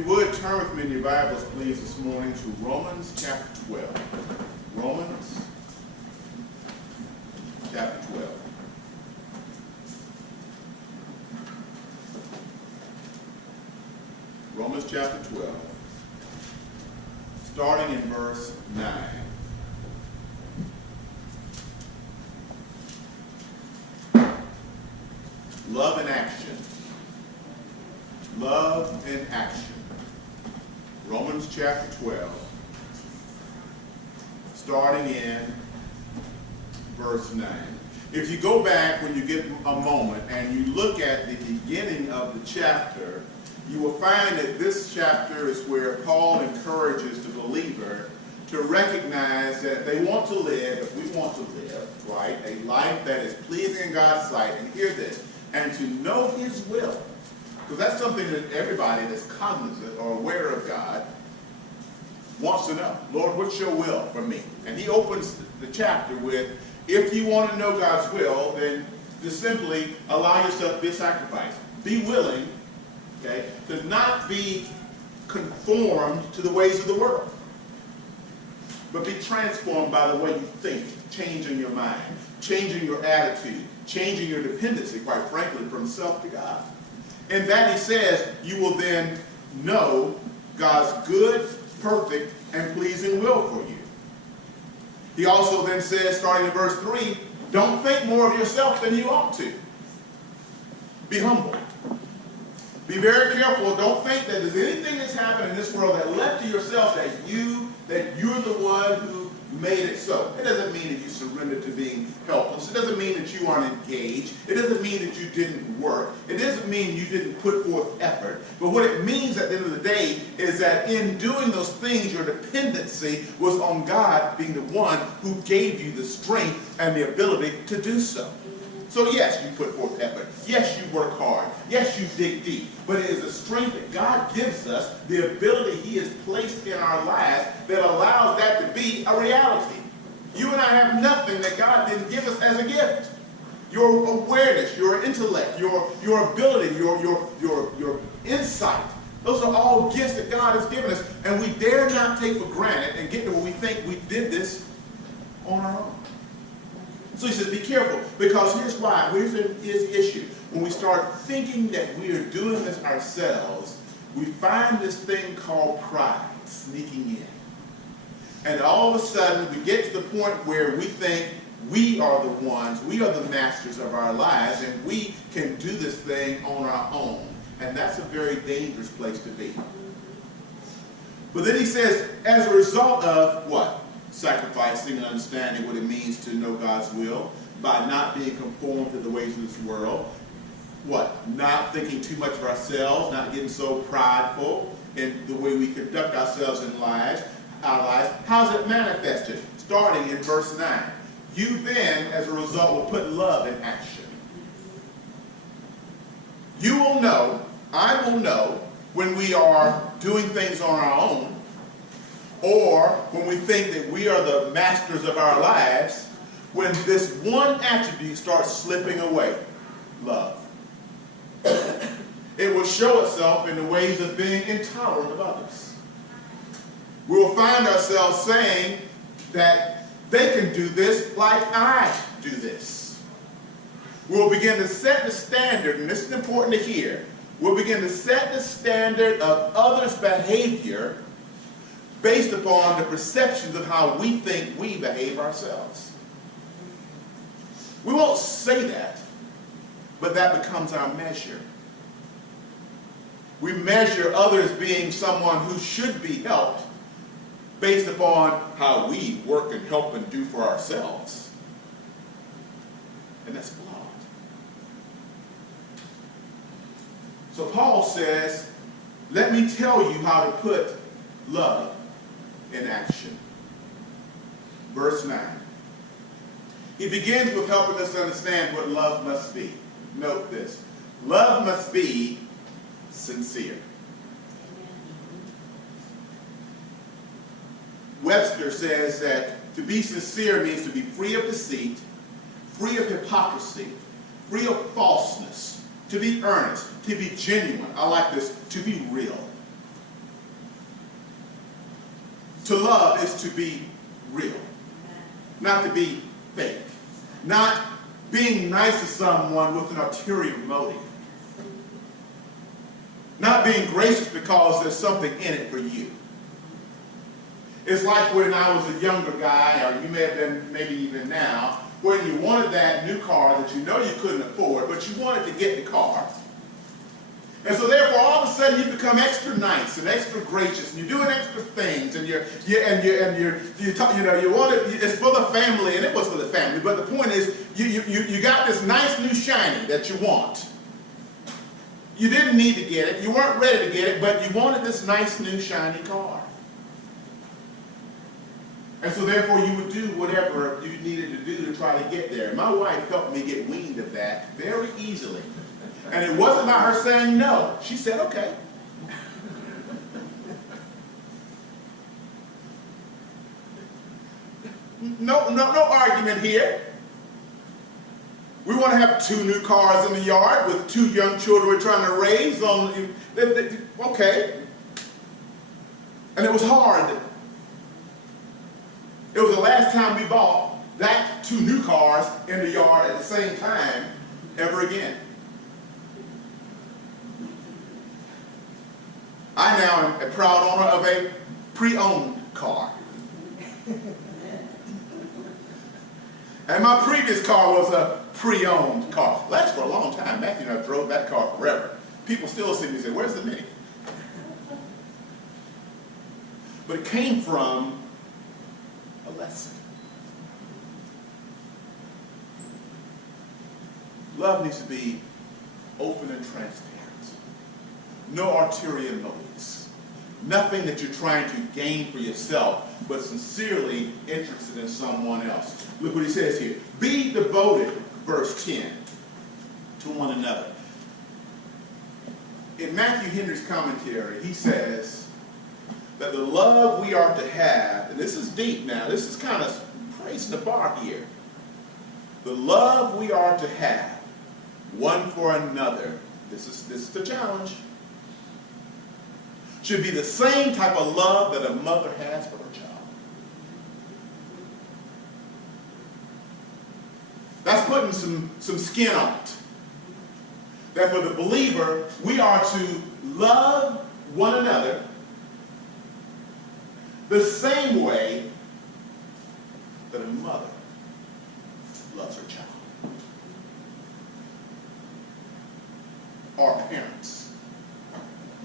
you would, turn with me in your Bibles, please, this morning to Romans chapter 12. Romans chapter 12. Romans chapter 12, starting in verse 9. Love in action. Love in action. Romans chapter 12, starting in verse 9. If you go back when you get a moment and you look at the beginning of the chapter, you will find that this chapter is where Paul encourages the believer to recognize that they want to live, if we want to live, right, a life that is pleasing in God's sight, and hear this, and to know His will. Because that's something that everybody that's cognizant or aware of God wants to know. Lord, what's your will for me? And he opens the chapter with, if you want to know God's will, then just simply allow yourself to be a sacrifice. Be willing, okay, to not be conformed to the ways of the world, but be transformed by the way you think, changing your mind, changing your attitude, changing your dependency, quite frankly, from self to God. And that, he says, you will then know God's good, perfect, and pleasing will for you. He also then says, starting in verse 3, don't think more of yourself than you ought to. Be humble. Be very careful. Don't think that there's anything that's happened in this world that left to yourself that you're the one who made it so. It doesn't mean that you surrendered to being helpless. It doesn't mean that you aren't engaged. It doesn't mean that you didn't work. It doesn't mean you didn't put forth effort. But what it means at the end of the day is that in doing those things, your dependency was on God being the one who gave you the strength and the ability to do so. So yes, you put forth effort. Yes, you work hard. Yes, you dig deep. But it is the strength that God gives us, the ability He has placed in our lives that allows that to be a reality. You and I have nothing that God didn't give us as a gift. Your awareness, your intellect, your ability, your insight. Those are all gifts that God has given us, and we dare not take for granted and get to where we think we did this on our own. So he says, be careful, because here's why. Here's his issue. When we start thinking that we are doing this ourselves, we find this thing called pride sneaking in. And all of a sudden, we get to the point where we think we are the ones, we are the masters of our lives, and we can do this thing on our own. And that's a very dangerous place to be. But then he says, as a result of what? Sacrificing and understanding what it means to know God's will, by not being conformed to the ways of this world. What? Not thinking too much of ourselves, not getting so prideful in the way we conduct ourselves in our lives. How's it manifested? Starting in verse 9. You then, as a result, will put love in action. You will know, I will know, when we are doing things on our own, or when we think that we are the masters of our lives, when this one attribute starts slipping away, love. It will show itself in the ways of being intolerant of others. We will find ourselves saying that they can do this like I do this. We'll begin to set the standard, and this is important to hear. We'll begin to set the standard of others' behavior based upon the perceptions of how we think we behave ourselves. We won't say that, but that becomes our measure. We measure others being someone who should be helped based upon how we work and help and do for ourselves. And that's flawed. So Paul says, let me tell you how to put love in action. Verse 9. He begins with helping us understand what love must be. Note this. Love must be sincere. Webster says that to be sincere means to be free of deceit, free of hypocrisy, free of falseness, to be earnest, to be genuine. I like this, to be real. To love is to be real, not to be fake. Not being nice to someone with an ulterior motive. Not being gracious because there's something in it for you. It's like when I was a younger guy, or you may have been maybe even now, when you wanted that new car that you know you couldn't afford, but you wanted to get the car. And so therefore, all of a sudden, you become extra nice and extra gracious, and you're doing extra things, and you want it. It's for the family, and it was for the family. But the point is, you got this nice new shiny that you want. You didn't need to get it. You weren't ready to get it, but you wanted this nice new shiny car. And so therefore, you would do whatever you needed to do to try to get there. My wife helped me get weaned of that very easily. And it wasn't about her saying no. She said, okay. No argument here. We want to have 2 new cars in the yard with 2 young children we're trying to raise. Okay. And it was hard. It was the last time we bought that 2 new cars in the yard at the same time ever again. I now am a proud owner of a pre-owned car. And my previous car was a pre-owned car. That's for a long time. Matthew and I drove that car forever. People still see me and say, where's the Mini? But it came from a lesson. Love needs to be open and transparent. No ulterior motives. Nothing that you're trying to gain for yourself, but sincerely interested in someone else. Look what he says here. Be devoted, verse 10, to one another. In Matthew Henry's commentary, he says that the love we are to have, and this is deep now, this is kind of raising the bar here. The love we are to have, one for another, this is the challenge, should be the same type of love that a mother has for her child. That's putting some skin on it. That for the believer, we are to love one another the same way that a mother loves her child. Our parents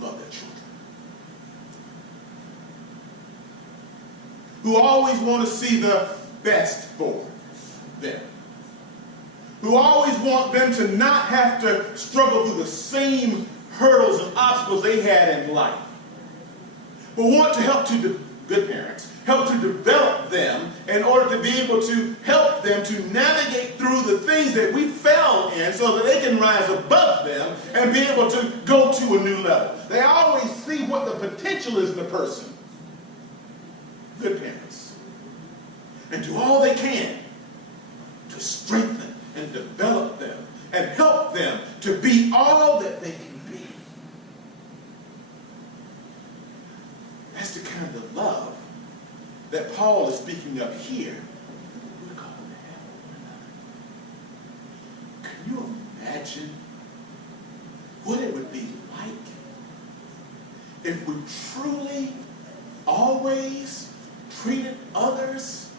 love their children. Who always want to see the best for them. Who always want them to not have to struggle through the same hurdles and obstacles they had in life. But want to help good parents, help to develop them in order to be able to help them to navigate through the things that we fell in so that they can rise above them and be able to go to a new level. They always see what the potential is in the person. Good parents. And do all they can to strengthen and develop them and help them to be all that they can be. That's the kind of love that Paul is speaking of here. We're called to have one another. Can you imagine what it would be like if we truly always treated others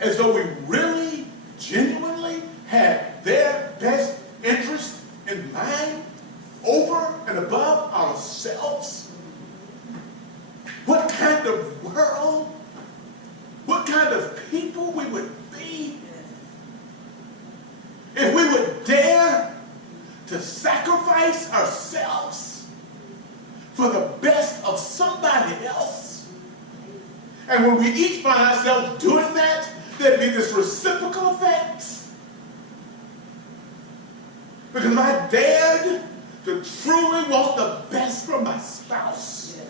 as though we really, genuinely had their best interest in mind over and above ourselves? What kind of world, what kind of people we would be if we would dare to sacrifice ourselves for the best of somebody else. And when we each find ourselves doing that, there'd be this reciprocal effect. Because if I dared to truly want the best for my spouse,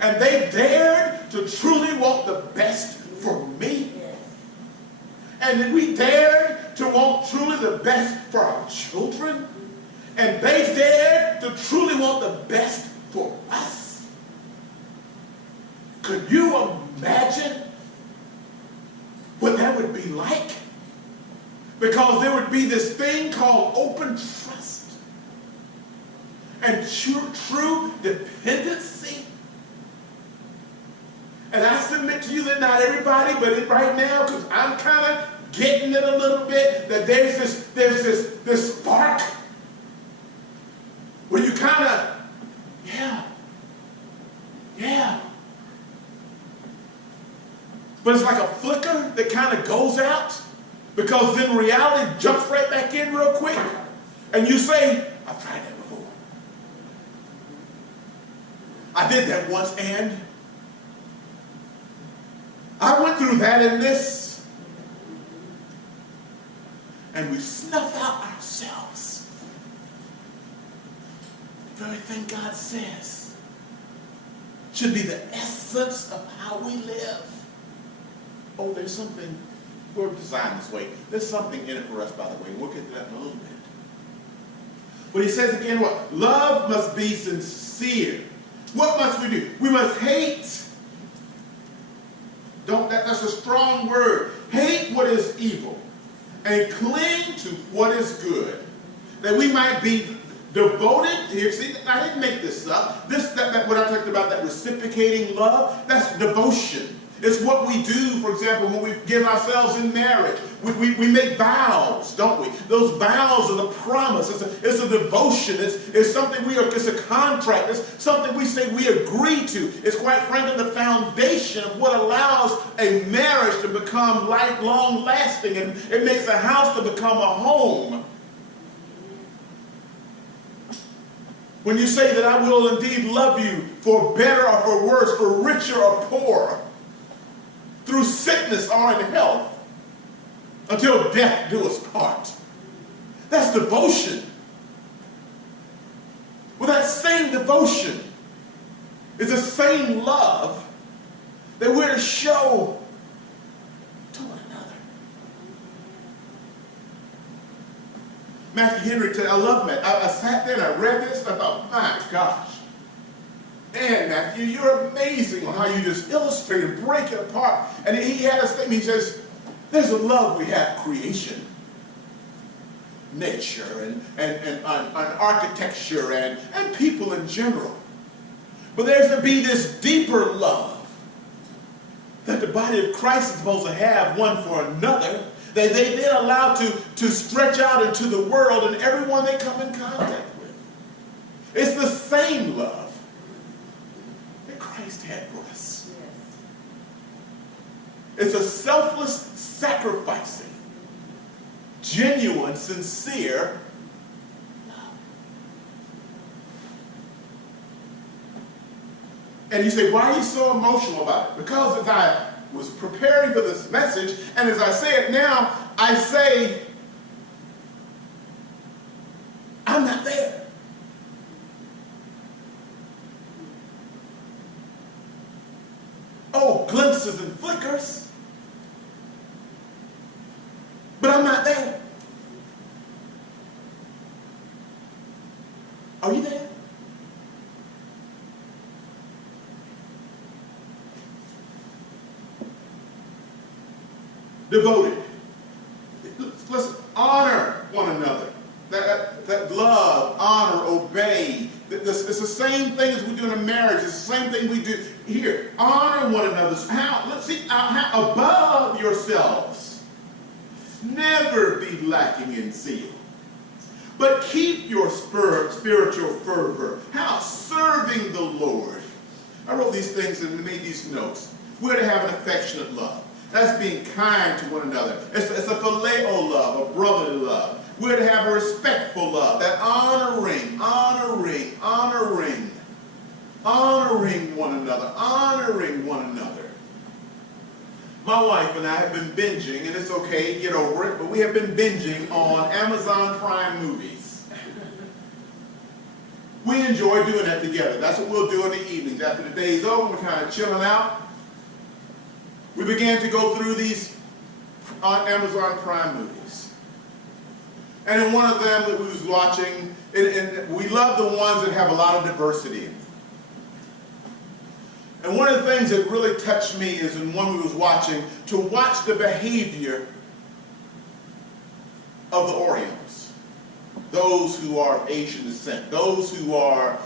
and they dared to truly want the best for me, and then we dared to want truly the best for our children, and they dared to truly want the best for us, Could you imagine what that would be like? Because there would be this thing called open trust and true dependency. And I submit to you that not everybody, but right now, because I'm kind of getting it a little bit, that there's this spark where you kind of, yeah. But it's like a flicker that kind of goes out, because then reality jumps right back in real quick. And you say, I've tried that before. I did that once, and I went through that in this. And we snuff out ourselves. The very thing God says should be the essence of how we live. Oh, there's something, we're designed this way. There's something in it for us, by the way. We'll get to that in a little bit. But he says again what? Love must be sincere. What must we do? We must hate. That's a strong word. Hate what is evil and cling to what is good, that we might be devoted. Here, see, I didn't make this up. What I talked about, that reciprocating love, that's devotion. It's what we do, for example, when we give ourselves in marriage. We make vows, don't we? Those vows are the promise. It's a devotion. It's something it's a contract. It's something we say we agree to. It's quite frankly the foundation of what allows a marriage to become lifelong lasting. And it makes a house to become a home. When you say that I will indeed love you for better or for worse, for richer or poorer, through sickness or in health, until death do us part. That's devotion. Well, that same devotion is the same love that we're to show to one another. Matthew Henry, I love Matthew. I sat there and I read this and I thought, my gosh. Man, Matthew, you're amazing on how you just illustrate and break it apart. And he had a statement. He says, there's a love we have creation, nature, and architecture, and people in general. But there's to be this deeper love that the body of Christ is supposed to have one for another. They then allow to stretch out into the world and everyone they come in contact with. It's the same love Christ had for us. It's a selfless, sacrificing, genuine, sincere love. And you say, why are you so emotional about it? Because as I was preparing for this message, and as I say it now, I say, I'm not there. Oh, glimpses and flickers. But I'm not there. Are you there? Devoted. Let's honor one another. That love, honor, obey. It's the same thing as we do in a marriage. It's the same thing we do here. Honor one another. Let's see, above yourselves. Never be lacking in zeal. But keep your spiritual fervor. How? Serving the Lord. I wrote these things and made these notes. We're to have an affectionate love. That's being kind to one another. It's a phileo love, a brotherly love. We're to have a respectful love, that honoring one another. My wife and I have been binging, and it's okay, get over it, but we have been binging on Amazon Prime movies. We enjoy doing that together. That's what we'll do in the evenings. After the day's over, we're kind of chilling out. We began to go through these on Amazon Prime movies. And in one of them that we was watching, and we love the ones that have a lot of diversity in them. And one of the things that really touched me is in one we was watching, to watch the behavior of the Orientals, those who are of Asian descent, those who are,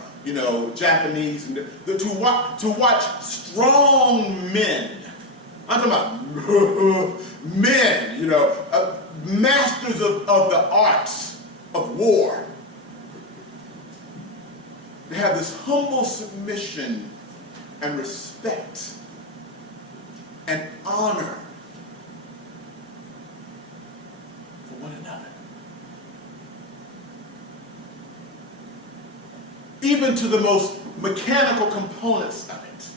Japanese, and to watch strong men. I'm talking about men, masters of the arts of war. They have this humble submission and respect and honor for one another. Even to the most mechanical components of it.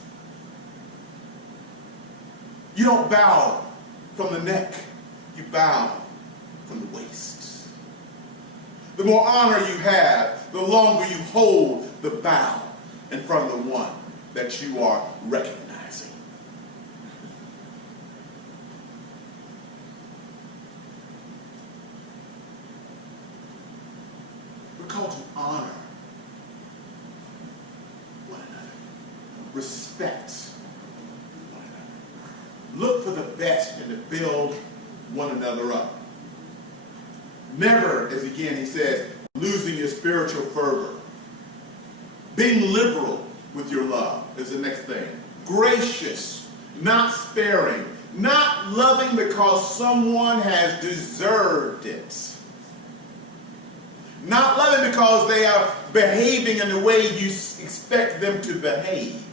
You don't bow from the neck, you bow from the waist. The more honor you have, the longer you hold the bow in front of the one that you are recognizing. We're called to honor one another, respect one another, look for the best and to build one another up. Never, as again he says, losing your spiritual fervor. Being liberal with your love is the next thing. Gracious, not sparing, not loving because someone has deserved it. Not loving because they are behaving in the way you expect them to behave.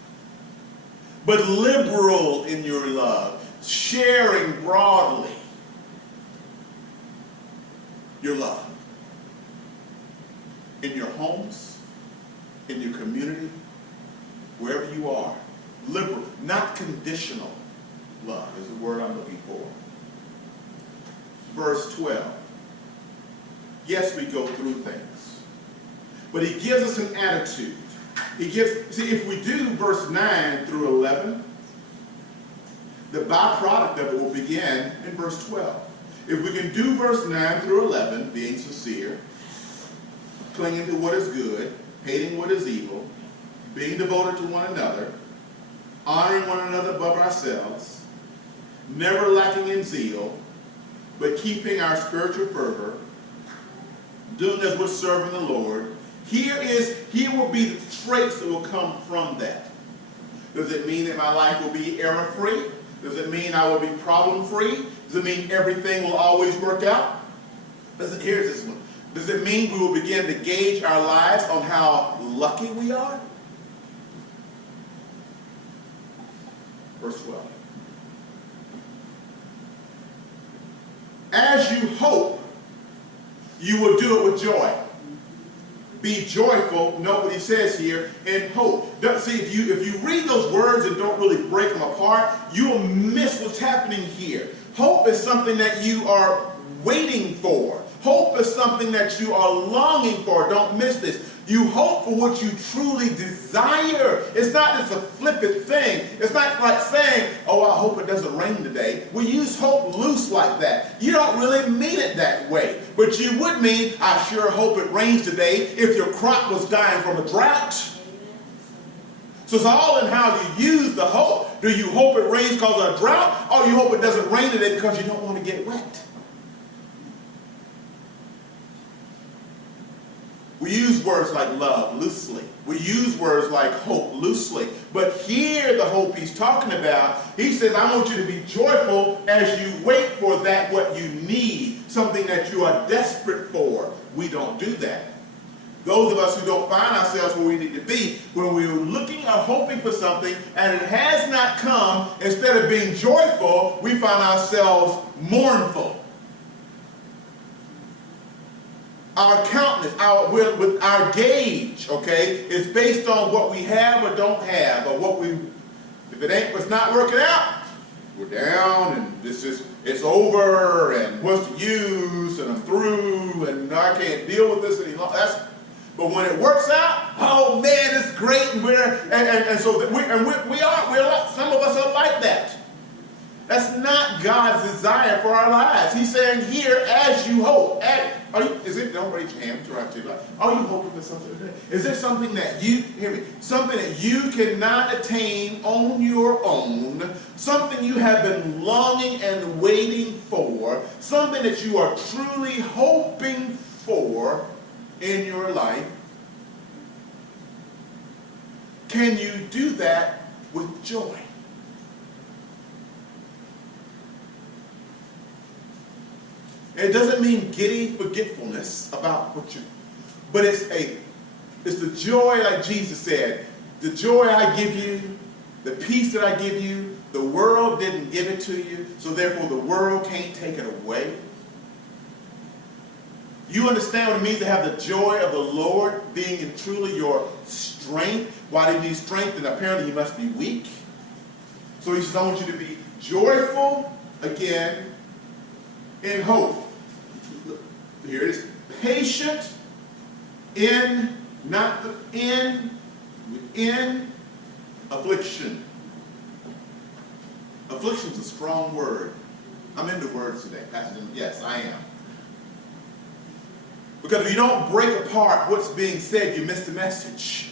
But liberal in your love, sharing broadly your love. In your homes, in your community, wherever you are. Liberal, not conditional love is the word I'm looking for. Verse 12. Yes, we go through things, but he gives us an attitude. If we do verse 9 through 11, the byproduct of it will begin in verse 12. If we can do verse 9 through 11, being sincere, clinging to what is good, hating what is evil, being devoted to one another, honoring one another above ourselves, never lacking in zeal, but keeping our spiritual fervor, doing as we're serving the Lord, here will be the traits that will come from that. Does it mean that my life will be error-free? Does it mean I will be problem-free? Does it mean everything will always work out? Here's this one. Does it mean we will begin to gauge our lives on how lucky we are? Verse 12. As you hope, you will do it with joy. Be joyful, note what he says here, and hope. See, if you read those words and don't really break them apart, you will miss what's happening here. Hope is something that you are waiting for. Hope is something that you are longing for. Don't miss this. You hope for what you truly desire. It's not just a flippant thing. It's not like saying, oh, I hope it doesn't rain today. We use hope loose like that. You don't really mean it that way. But you would mean, I sure hope it rains today if your crop was dying from a drought. So it's all in how you use the hope. Do you hope it rains because of a drought? Or you hope it doesn't rain today because you don't want to get wet? We use words like love loosely. We use words like hope loosely. But here the hope he's talking about, he says, I want you to be joyful as you wait for that what you need, something that you are desperate for. We don't do that. Those of us who don't find ourselves where we need to be, when we're looking or hoping for something and it has not come, instead of being joyful, we find ourselves mournful. Our countenance, our gauge, okay, is based on what we have or don't have, or if it's not working out, we're down, and it's over, and what's the use, and I'm through, and I can't deal with this any longer. But when it works out, oh man, it's great, and so we are some of us are like that. That's not God's desire for our lives. He's saying here, as you hope. Don't raise your hand. Are you hoping for something today? Is there something that hear me, something that you cannot attain on your own, something you have been longing and waiting for, something that you are truly hoping for in your life? Can you do that with joy? It doesn't mean giddy forgetfulness about what you, but it's the joy, like Jesus said, the joy I give you, the peace that I give you, the world didn't give it to you, so therefore the world can't take it away. You understand what it means to have the joy of the Lord being truly your strength? Why do you need strength? And apparently you must be weak. So he says, I want you to be joyful again in hope. Here it is. Patient in affliction. Affliction is a strong word. I'm into words today. Yes, I am. Because if you don't break apart what's being said, you miss the message.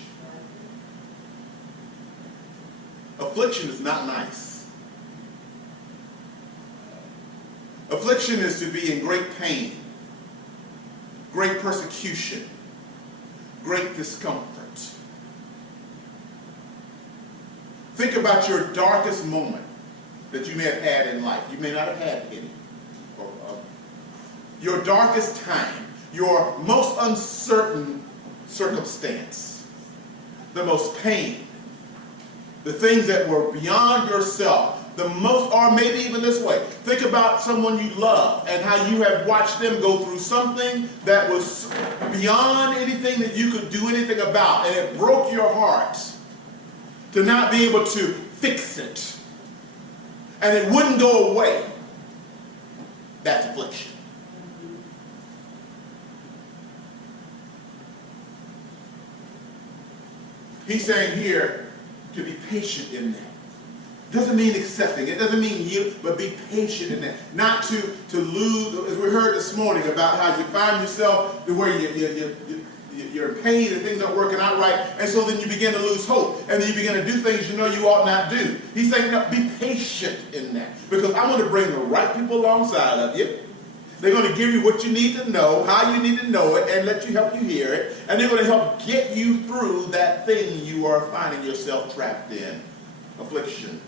Affliction is not nice. Affliction is to be in great pain, great persecution, great discomfort. Think about your darkest moment that you may have had in life. You may not have had any. Your darkest time, your most uncertain circumstance, the most pain, the things that were beyond yourself, the most, or maybe even this way. Think about someone you love and how you have watched them go through something that was beyond anything that you could do anything about, and it broke your heart to not be able to fix it, and it wouldn't go away. That's affliction. He's saying here to be patient in that. Doesn't mean accepting. It doesn't mean you, but be patient in that. Not to lose, as we heard this morning about how you find yourself to where you're in pain and things aren't working out right, and so then you begin to lose hope, and then you begin to do things you know you ought not do. He's saying, no, be patient in that, because I'm going to bring the right people alongside of you. They're going to give you what you need to know, how you need to know it, and help you hear it, and they're going to help get you through that thing you are finding yourself trapped in, affliction.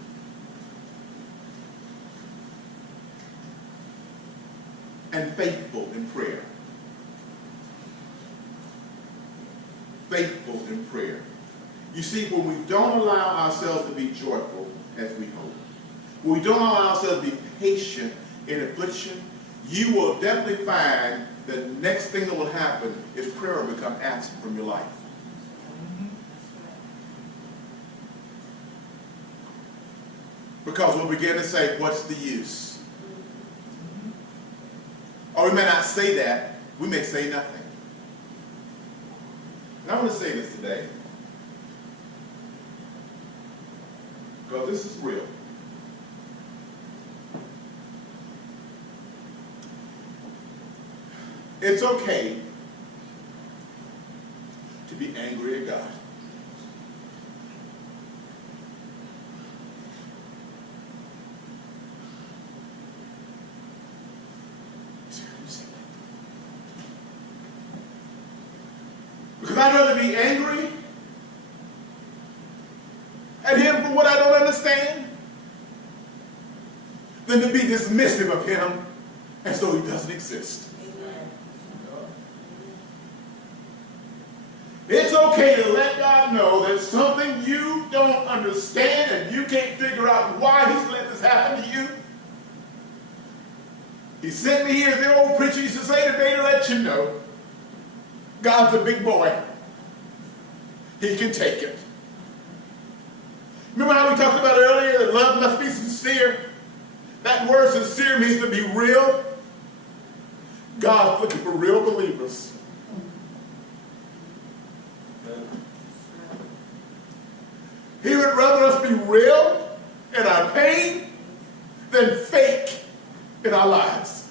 And faithful in prayer. Faithful in prayer. You see, when we don't allow ourselves to be joyful as we hope, when we don't allow ourselves to be patient in affliction, you will definitely find the next thing that will happen is prayer will become absent from your life. Because we'll begin to say, what's the use? Or we may not say that. We may say nothing. And I want to say this today, because this is real. It's okay to be angry at God. Because I'd rather be angry at him for what I don't understand than to be dismissive of him as though he doesn't exist. It's okay to let God know there's something you don't understand and you can't figure out why he's let this happen to you. He sent me here, as the old preacher used to say today, to let you know God's a big boy. He can take it. Remember how we talked about earlier that love must be sincere? That word sincere means to be real. God's looking for real believers. He would rather us be real in our pain than fake in our lives.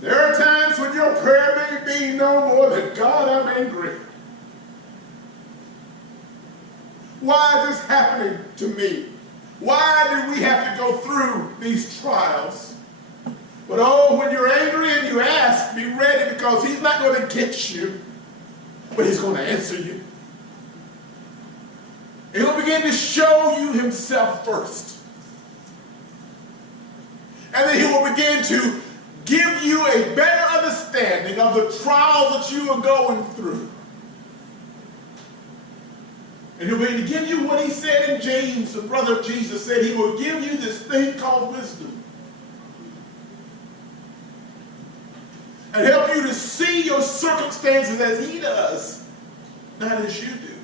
There are times when your prayer may be no more than, God, I'm angry. Why is this happening to me? Why do we have to go through these trials? But oh, when you're angry and you ask, be ready, because he's not going to get you, but he's going to answer you. And he'll begin to show you himself first. And then he will begin to give you a better understanding of the trials that you are going through. And he'll begin to give you what he said in James, the brother of Jesus said, he will give you this thing called wisdom. And help you to see your circumstances as he does, not as you do.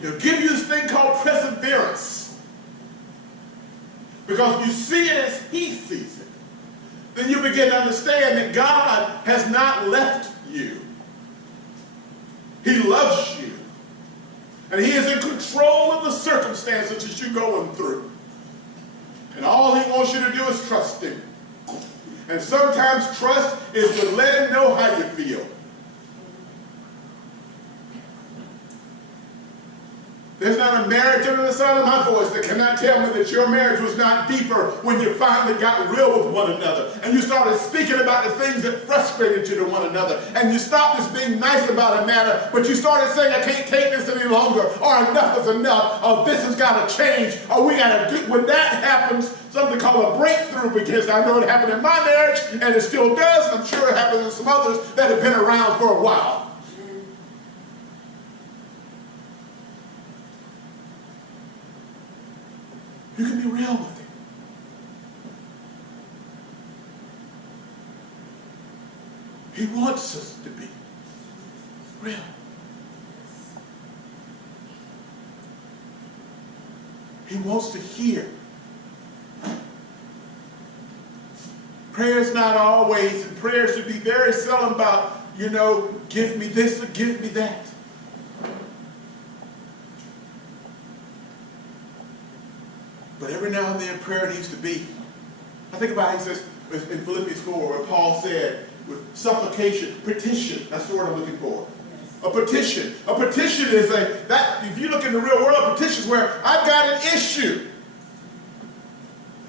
He'll give you this thing called perseverance. Because you see it as he sees it. Then you begin to understand that God has not left you. He loves you. And he is in control of the circumstances that you're going through. And all he wants you to do is trust him. And sometimes trust is to let him know how you feel. There's not a marriage under the sound of my voice that cannot tell me that your marriage was not deeper when you finally got real with one another. And you started speaking about the things that frustrated you to one another. And you stopped just being nice about a matter, but you started saying, I can't take this any longer, or enough is enough, or this has got to change, or we got to do. When that happens, something called a breakthrough begins. I know it happened in my marriage, and it still does. I'm sure it happens in some others that have been around for a while. You can be real with him. He wants us to be real. He wants to hear. Prayer is not always, and prayer should be very seldom about, give me this or give me that. But every now and then prayer needs to be. I think about how he says in Philippians 4 where Paul said with supplication, petition, that's the word I'm looking for. A petition. A petition is if you look in the real world, a petition is where I've got an issue.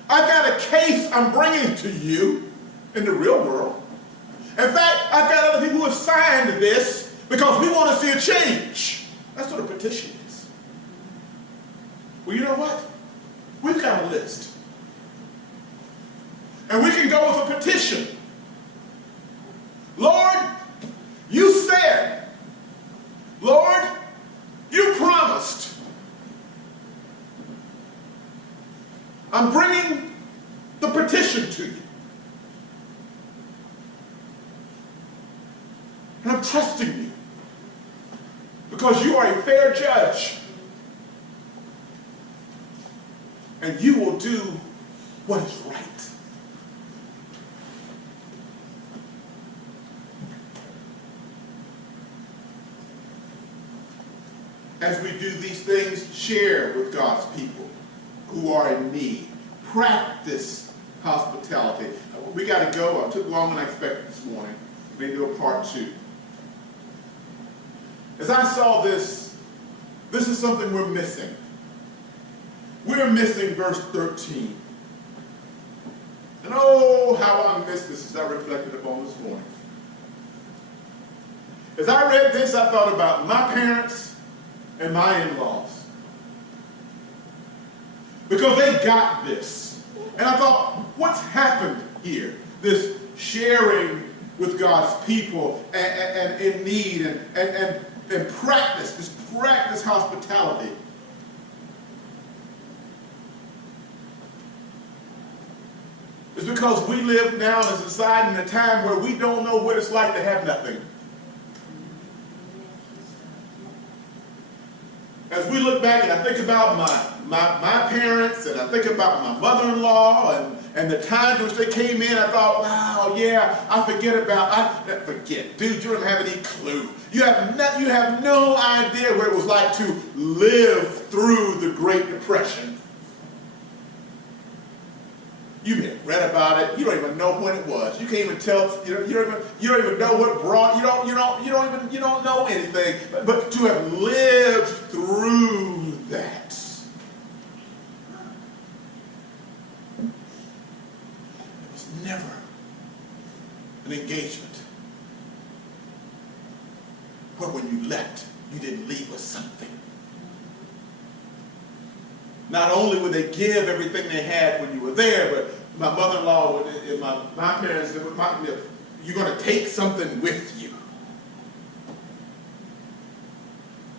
I've got a case I'm bringing to you in the real world. In fact, I've got other people who have signed this because we want to see a change. That's what a petition is. Well, you know what? We've got a list. And we can go with a petition. Lord, you said. Lord, you promised. I'm bringing the petition to you. And I'm trusting you. Because you are a fair judge. And you will do what is right. As we do these things, share with God's people who are in need. Practice hospitality. We got to go. I took longer than I expected this morning. We may do a part 2. As I saw this is something we're missing. We're missing verse 13. And oh, how I missed this as I reflected upon this morning. As I read this, I thought about my parents and my in-laws. Because they got this. And I thought, what's happened here? This sharing with God's people and in need and practice, this practice hospitality. It's because we live now in a society in a time where we don't know what it's like to have nothing. As we look back and I think about my parents and I think about my mother-in-law And the times which they came in, I thought, wow, yeah, I forget. Dude, you don't have any clue. You have no idea what it was like to live through the Great Depression. You may have read about it. You don't even know when it was. You can't even tell. You don't even know what brought. You don't know anything. But to have lived through that. It was never an engagement where when you left, you didn't leave with something. Not only would they give everything they had when you were there, but my mother-in-law and my parents, you're going to take something with you.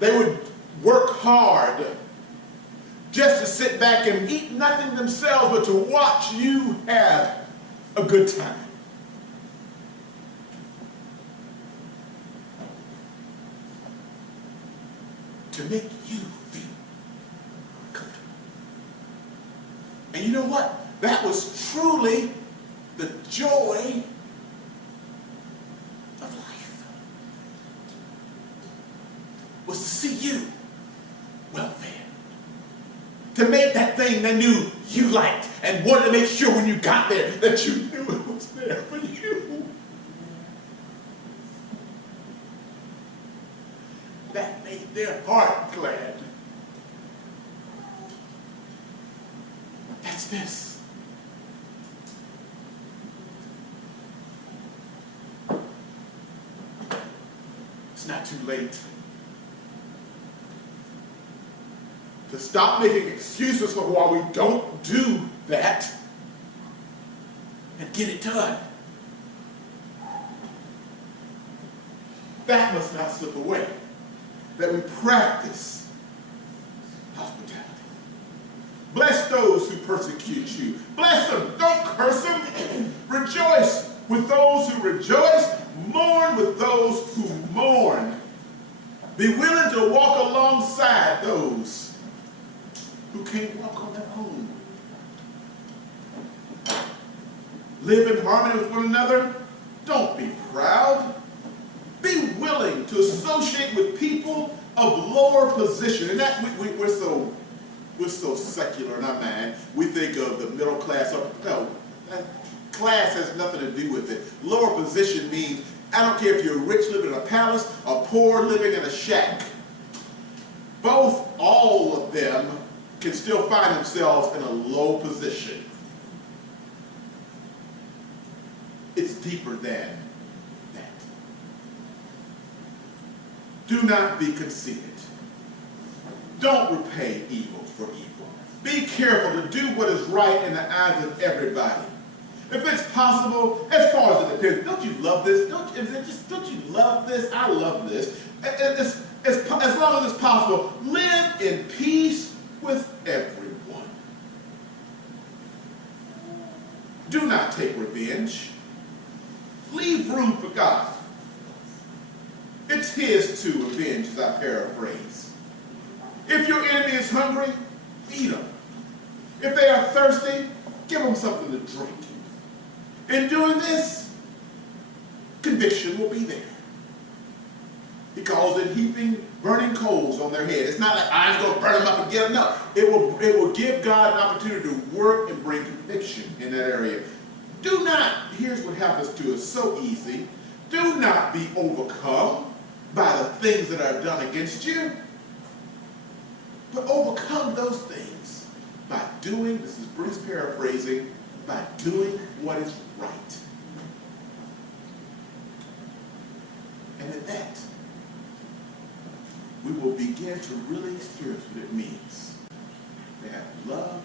They would work hard just to sit back and eat nothing themselves, but to watch you have a good time. To make you feel comfortable. And you know what? That was truly the joy of life. Was to see you well fed. To make that thing they knew you liked and wanted to make sure when you got there that you knew it was there for you. That made their heart glad. That's this. It's not too late to stop making excuses for why we don't do that and get it done. That must not slip away. That we practice hospitality. Bless those who persecute you. Bless them. Don't curse them. Rejoice with those who rejoice. Mourn with those who mourn. Be willing to walk alongside those who can't walk on their own. Live in harmony with one another. Don't be proud. Be willing to associate with people of lower position. And that we're so secular in our mind. We think of the middle class. No, class has nothing to do with it. Lower position means, I don't care if you're rich living in a palace or poor living in a shack. All of them can still find themselves in a low position. It's deeper than that. Do not be conceited. Don't repay evil for evil. Be careful to do what is right in the eyes of everybody. If it's possible, as far as it depends, don't you love this? Don't you love this? I love this. As long as it's possible, live in peace with everyone. Do not take revenge. Leave room for God. It's His to avenge, as I paraphrase. If your enemy is hungry, feed them. If they are thirsty, give them something to drink. In doing this, conviction will be there. He calls it heaping burning coals on their head. It's not like I'm going to burn them up and get them. No, it will give God an opportunity to work and bring conviction in that area. Do not, here's what happens to us so easy, do not be overcome by the things that are done against you, but overcome those things by doing, this is Bruce paraphrasing, by doing what is right. And in that, we will begin to really experience what it means to have love